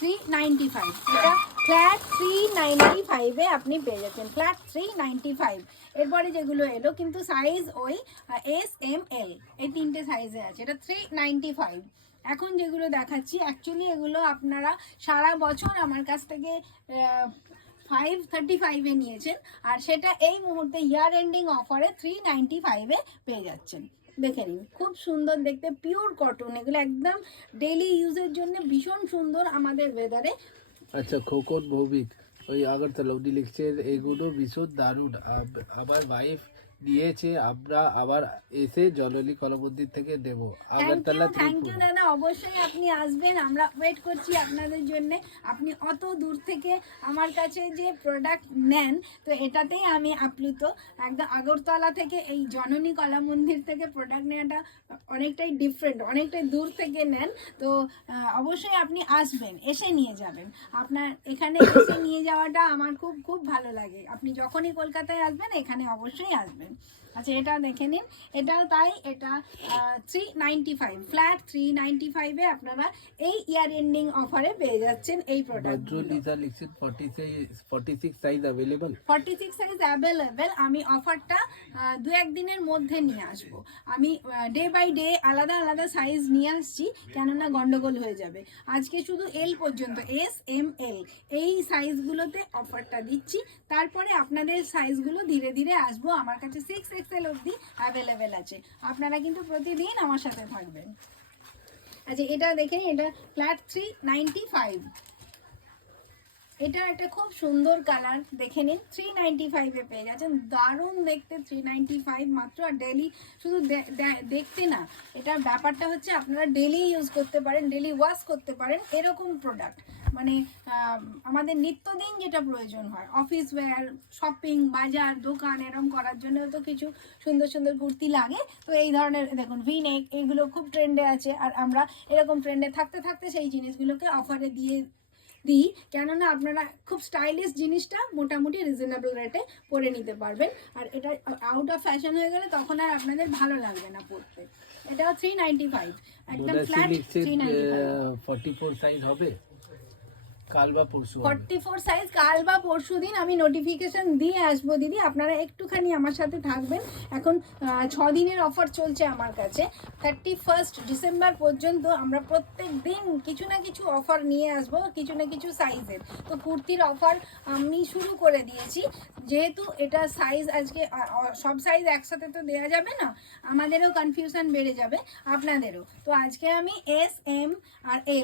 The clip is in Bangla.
395 এটা ফ্ল্যাট 395 এ আপনি পেয়ে যাচ্ছেন, ফ্ল্যাট 395। এরপরে যেগুলো এলো কিন্তু সাইজ ওই এস এম এল এই তিনটে সাইজে আছে, এটা 395। এখন যেগুলো দেখাচ্ছি অ্যাকচুয়ালি এগুলো আপনারা সারা বছর আমার কাছ থেকে 535 এ নিয়েছেন, আর সেটা এই মুহূর্তে ইয়ার এন্ডিং অফারে 395 এ পেয়ে যাচ্ছেন। দেখে নিন, খুব সুন্দর দেখতে, পিওর কটন, এগুলো একদম ডেইলি ইউজের জন্য ভীষণ সুন্দর আমাদের ওয়েদারে। আচ্ছা, খোকন ভৌমিক ওই আগরতলা উনি লিখছেন এগুলো ভীষণ দারুণ, আমার ওয়াইফ নিয়েছে, আমরা আবার এসে জললি কলমন্দির থেকে নেব। আগরতলা থ্যাংক ইউ দাদা, অবশ্যই আপনি আসবেন, আমরা ওয়েট করছি আপনাদের জন্য। আপনি অত দূর থেকে আমার কাছে যে প্রোডাক্ট নেন, তো এটাতেই আমি আপ্লুত। একদম আগরতলা থেকে এই জননী কলা মন্দির থেকে প্রোডাক্ট নেওয়াটা অনেকটাই ডিফারেন্ট, অনেকটাই দূর থেকে নেন, তো অবশ্যই আপনি আসবেন, এসে নিয়ে যাবেন। আপনার এখানে এসে নিয়ে যাওয়াটা আমার খুব খুব ভালো লাগে। আপনি যখনই কলকাতায় আসবেন এখানে অবশ্যই আসবেন। আচ্ছা, এটা দেখে নিন, এটাও তাই, এটা 395, ফ্ল্যাট 395 এ আপনারা এই ইয়ার এন্ডিং অফারে পেয়ে যাচ্ছেন এই প্রোডাক্ট। লিজা লিখছেন 46 সাইজ अवेलेबल, 46 সাইজ অ্যাভেলেবেল। আমি অফারটা দু একদিনের মধ্যে নিয়ে আসব। আমি ডে বাই ডে আলাদা আলাদা সাইজ নিয়ে আসছি, কেননা গন্ডগোল হয়ে যাবে। আজকে শুধু এল পর্যন্ত, এস এম এল এই সাইজগুলোতে অফারটা দিচ্ছি, তারপরে আপনাদের সাইজগুলো ধীরে ধীরে আসবো। আমার কাছে 6XL অবধি অ্যাভেলেবেল আছে, আপনারা কিন্তু প্রতিদিন আমার সাথে থাকবেন। আচ্ছা, এটা দেখে, এটা ফ্ল্যাট 395, এটা একটা খুব সুন্দর কালার, দেখে নিন, 395 এ পেয়ে যাচ্ছেন, দারুণ দেখতে 395 মাত্র। আর ডেলি শুধু দেখতে না, এটার ব্যাপারটা হচ্ছে আপনারা ডেলি ইউজ করতে পারেন, ডেলি ওয়াশ করতে পারেন, এরকম প্রোডাক্ট। মানে আমাদের নিত্যদিন যেটা প্রয়োজন হয়, অফিস ওয়্যার, শপিং, বাজার, দোকান এরকম করার জন্য তো কিছু সুন্দর সুন্দর কুর্তি লাগে। তো এই ধরনের দেখুন ভিনেক, এগুলো খুব ট্রেন্ডে আছে, আর আমরা এরকম ট্রেন্ডে থাকতে থাকতে সেই জিনিসগুলোকে অফারে দিই, কেননা আপনারা খুব স্টাইলিশ জিনিসটা মোটামুটি রিজনেবল রেটে পরে নিতে পারবেন। আর এটা আউট অফ ফ্যাশন হয়ে গেলে তখন আর আপনাদের ভালো লাগবে না পরতে। এটাও 395, একদম ফ্ল্যাট 395। 44 সাইজ হবে কাল বা পরশু, 44 সাইজ কাল বা পরশু দিন আমি নোটিফিকেশন দিয়ে আসবো দিদি, আপনারা একটুখানি আমার সাথে থাকবেন। এখন 6 দিনের অফার চলছে আমার কাছে, 31 ডিসেম্বর পর্যন্ত। আমরা প্রত্যেক দিন কিছু না কিছু অফার নিয়ে আসবো, কিছু না কিছু সাইজের। তো কুর্তির অফার আমি শুরু করে দিয়েছি, যেহেতু এটা সাইজ আজকে সব সাইজ একসাথে তো দেওয়া যাবে না, আমাদেরও কনফিউশন বেড়ে যাবে, আপনাদেরও। তো আজকে আমি এস এম আর এল